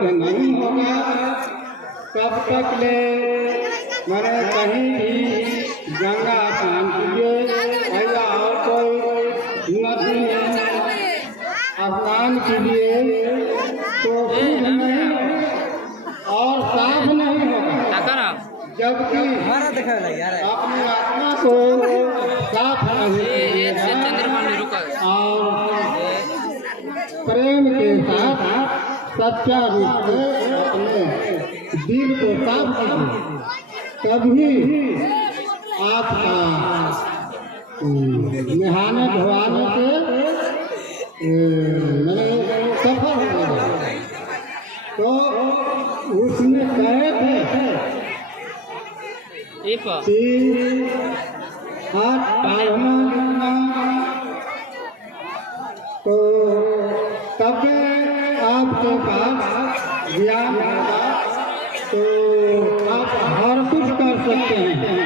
शुद्ध नहीं होगा तब तक ले मैंने कहीं भी गंगा स्नान कीजिए या और कोई नदी में स्नान कीजिए तो शुद्ध नहीं और साफ नहीं होगा, जबकि अपनी आत्मा को साफ नहीं और प्रेम के साथ सच्चा रूप से अपने दिल को साफ कीजिए, तभी आपका नहाने धोने से सफल होगा। तो उसमें कहे थे कि हाथ पालना तो तब आपके पास ज्ञान होगा तो आप हर कुछ कर सकते हैं।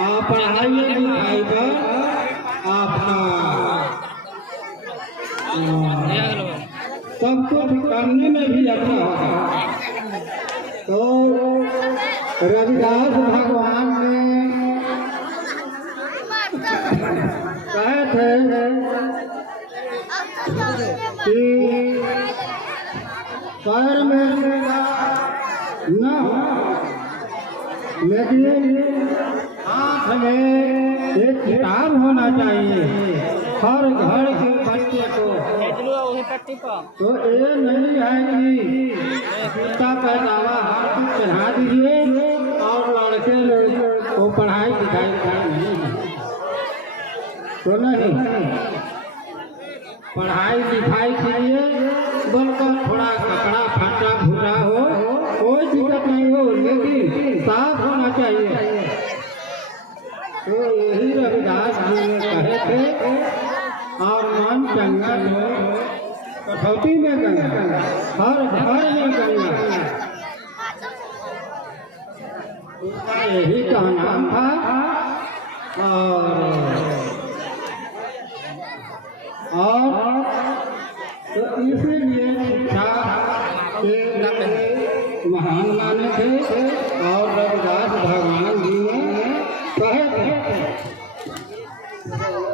आप पढ़ाई लिखाई पर आपका सब कुछ करने में भी अच्छा होगा। तो रविदास भगवान ने कहे थे कि पैर में न हो, लेकिन हाथ में एक किताब होना चाहिए हर घर के बच्चे को। तो ये नहीं है कि गीता पहनावा हाथ में पहना दीजिए और लड़के लोग को पढ़ाई लिखाई नहीं है, तो नहीं पढ़ाई लिखाई के लिए बोलकर थोड़ा कपड़ा फटा फूटा हो कोई दिक्कत नहीं हो, लेकिन साफ होना चाहिए। तो यही रविदास जी ने कहे थे और मन चंगा लोग कठौती में गंगा, हर घर में गंगा, उसका यही कहना था। और तो इसीलिए शिक्षा के महान माने थे और रविदास भगवान जी ने कहे थे।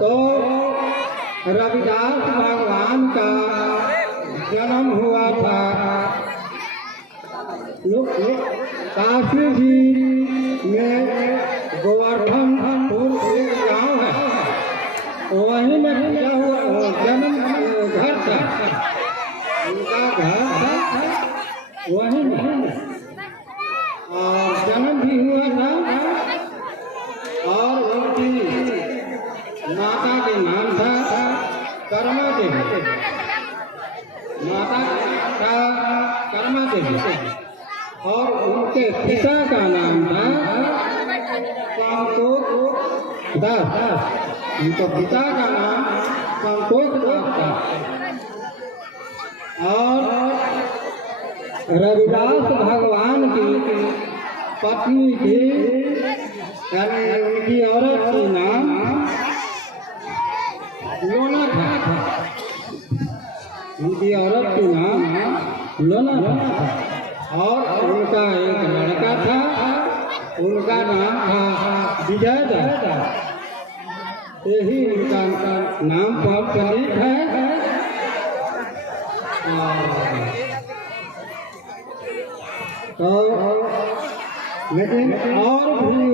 तो रविदास भगवान का जन्म हुआ था काशी जी में, गोवर्धनपुर एक गाँव है, वहीं में जन्म घर था, उनका घर वहीं में और जन्म भी हुआ था। और उनकी माता के नाम था कर्मा देवी, माता का कर्मा देवी, और उनके पिता का नाम था संतोष दास, उनके पिता का नाम संतोष दास था। और रविदास भगवान की पत्नी थी, यानी उनकी औरत की नाम लोना था, उनकी औरत की नाम लोना था। और उनका एक लड़का था, उनका नाम था विजय दास, यही उनका नाम पर प्रतीक है। तो लेकिन और भी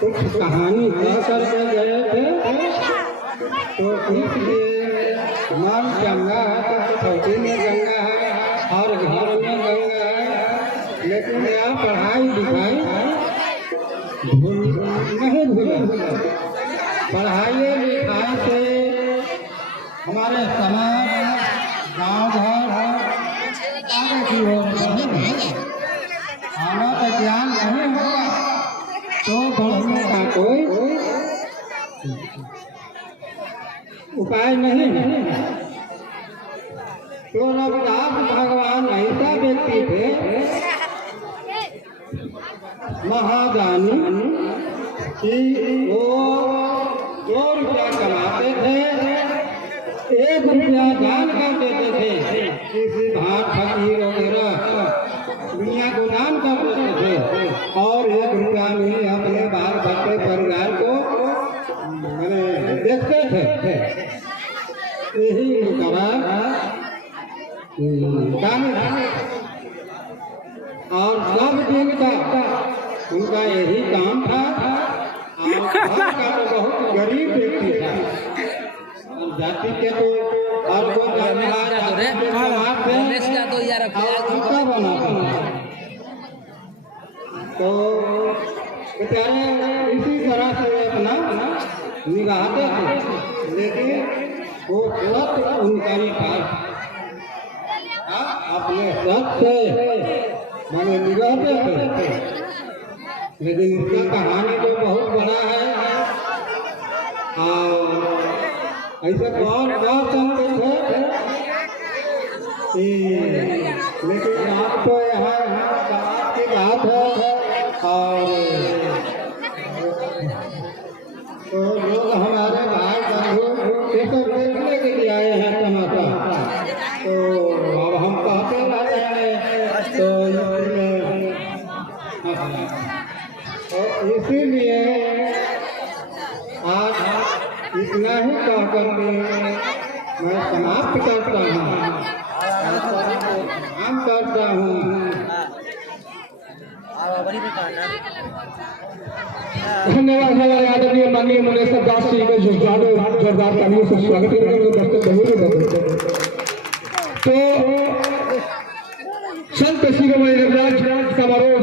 कुछ कहानी कह करके गए थे, तो इसलिए मन गंगा है तो कठौती में गंगा है, हर घर में गंगा है, लेकिन यह पढ़ाई लिखाई नहीं भूले। पढ़ाई लिखाई से हमारे समाज गांव घर आगे की ओर आना तो ज्ञान नहीं होगा तो बढ़ने का कोई उपाय नहीं है। तो रविदास भगवान ऐसा व्यक्ति थे, महादानी, कि वो 2 रुपया कमाते थे, 1 रुपया दान कर देते थे किसी भाट फकीर और सब दिन का उनका यही काम था। और घर का तो बहुत गरीब व्यक्ति था और जाति के तो और वो बना तो बेचारे इसी तरह से अपना निभाते थे, लेकिन वो सत्य उनका ही था। अपने सत्य मैंने निभाते थे, लेकिन उसका कहानी तो बहुत बड़ा है। और ऐसे बहुत संत थे, लेकिन आप तो यहाँ की बात है। और तो लोग हमारे भाई बंधु ये सब देखने के लिए आए हैं तमाशा, तो अब हम कहते रहते हैं तो इसीलिए आज इतना ही कहकर मैं समाप्त करता हूँ, काम करता हूँ। धन्यवाद हमारे आदरणीय माननीय मुनेश्वर दास जी को जोरदार तालियों से स्वागत करेंगे। तो संत शिरोमणि नटराज समारोह